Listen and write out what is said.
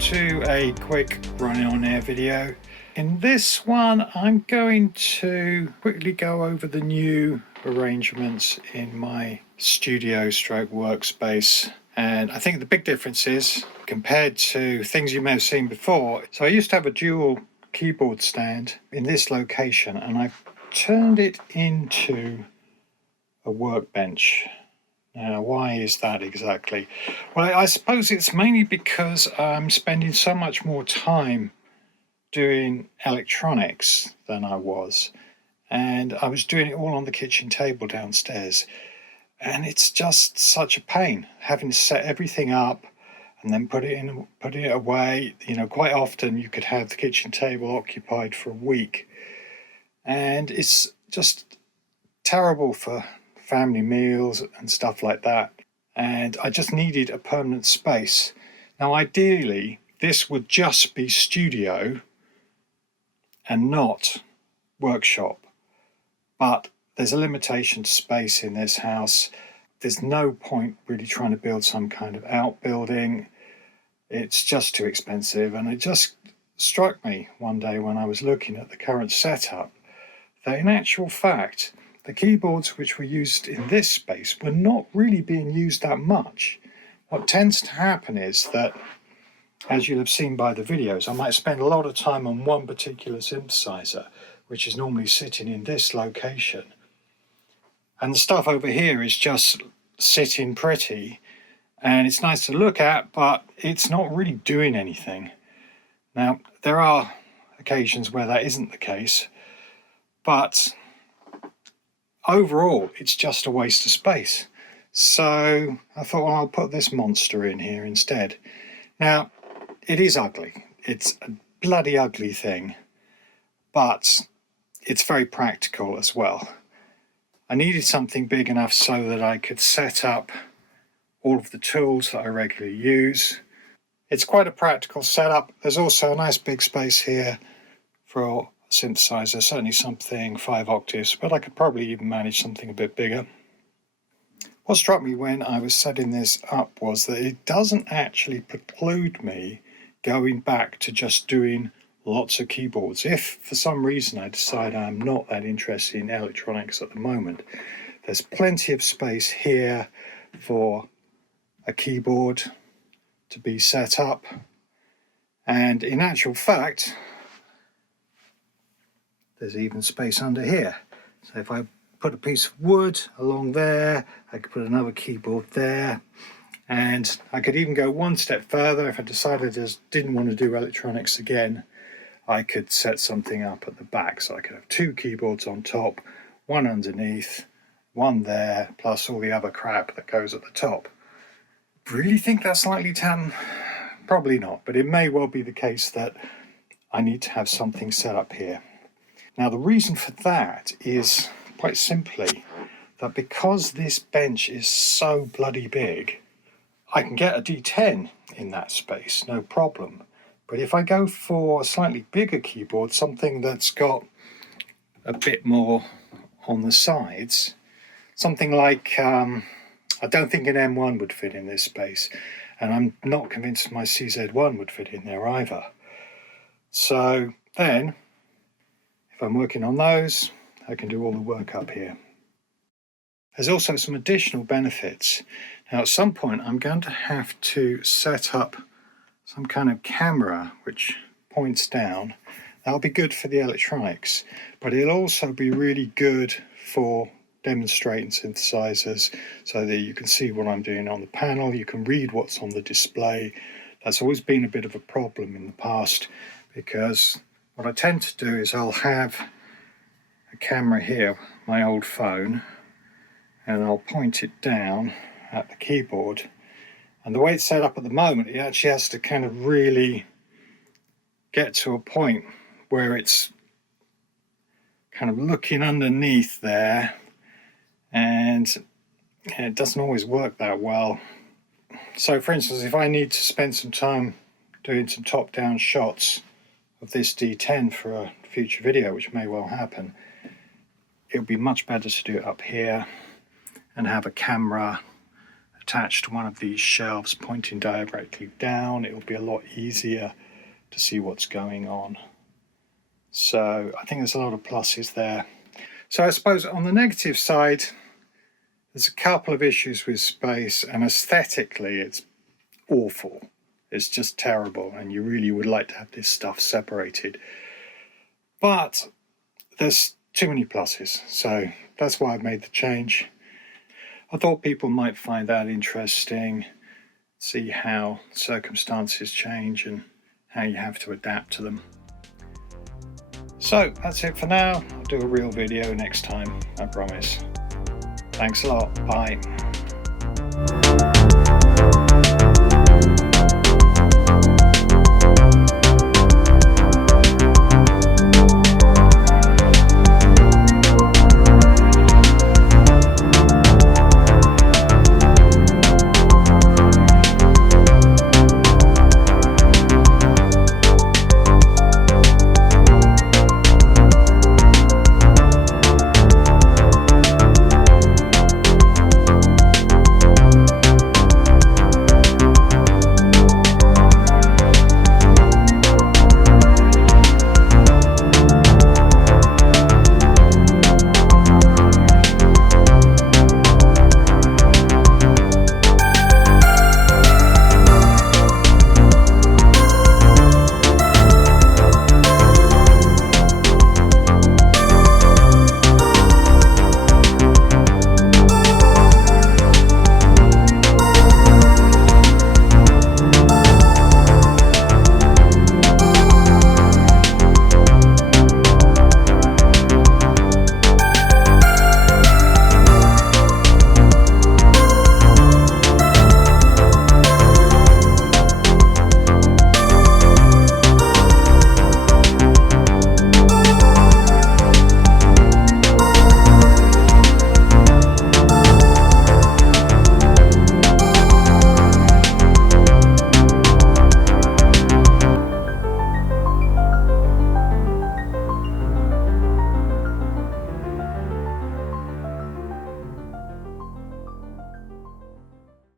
to a quick running on air video. In this one I'm going to quickly go over the new arrangements in my studio stroke workspace, and I think the big difference is compared to things you may have seen before. So I used to have a dual keyboard stand in this location and I've turned it into a workbench. Now, why is that exactly? Well, I suppose it's mainly because I'm spending so much more time doing electronics than I was. And I was doing it all on the kitchen table downstairs. And it's just such a pain having to set everything up and then put it away. You know, quite often you could have the kitchen table occupied for a week. And it's just terrible for family meals and stuff like that, and I just needed a permanent space. Now ideally this would just be studio and not workshop, but there's a limitation to space in this house. There's no point really trying to build some kind of outbuilding. It's just too expensive, and it just struck me one day when I was looking at the current setup that in actual fact the keyboards which were used in this space were not really being used that much. What tends to happen is that, as you'll have seen by the videos, I might spend a lot of time on one particular synthesizer, which is normally sitting in this location. And the stuff over here is just sitting pretty, and it's nice to look at, but it's not really doing anything. Now, there are occasions where that isn't the case, but overall, it's just a waste of space. So I thought, well, I'll put this monster in here instead. Now, it is ugly. It's a bloody ugly thing, but it's very practical as well. I needed something big enough so that I could set up all of the tools that I regularly use. It's quite a practical setup. There's also a nice big space here for synthesizer, certainly something 5 octaves, but I could probably even manage something a bit bigger. What struck me when I was setting this up was that it doesn't actually preclude me going back to just doing lots of keyboards. If for some reason I decide I'm not that interested in electronics at the moment, there's plenty of space here for a keyboard to be set up, and in actual fact there's even space under here. So if I put a piece of wood along there, I could put another keyboard there, and I could even go one step further. If I decided I just didn't want to do electronics again, I could set something up at the back. So I could have 2 keyboards on top, one underneath, one there, plus all the other crap that goes at the top. Really think that's likely to happen? Probably not, but it may well be the case that I need to have something set up here. Now, the reason for that is quite simply that because this bench is so bloody big, I can get a D10 in that space, no problem. But if I go for a slightly bigger keyboard, something that's got a bit more on the sides, something like, I don't think an M1 would fit in this space, and I'm not convinced my CZ1 would fit in there either. So then, if I'm working on those, I can do all the work up here. There's also some additional benefits. Now, at some point I'm going to have to set up some kind of camera which points down. That'll be good for the electronics, but it'll also be really good for demonstrating synthesizers so that you can see what I'm doing on the panel, you can read what's on the display. That's always been a bit of a problem in the past, because what I tend to do is I'll have a camera here, my old phone, and I'll point it down at the keyboard. And the way it's set up at the moment, it actually has to kind of really get to a point where it's kind of looking underneath there, and it doesn't always work that well. So for instance, if I need to spend some time doing some top-down shots of this D10 for a future video, which may well happen, it would be much better to do it up here and have a camera attached to one of these shelves pointing directly down, it will be a lot easier to see what's going on. So I think there's a lot of pluses there. So I suppose on the negative side, there's a couple of issues with space, and aesthetically it's awful. It's just terrible, and you really would like to have this stuff separated. But there's too many pluses, so that's why I've made the change. I thought people might find that interesting, see how circumstances change and how you have to adapt to them. So that's it for now. I'll do a real video next time, I promise. Thanks a lot. Bye.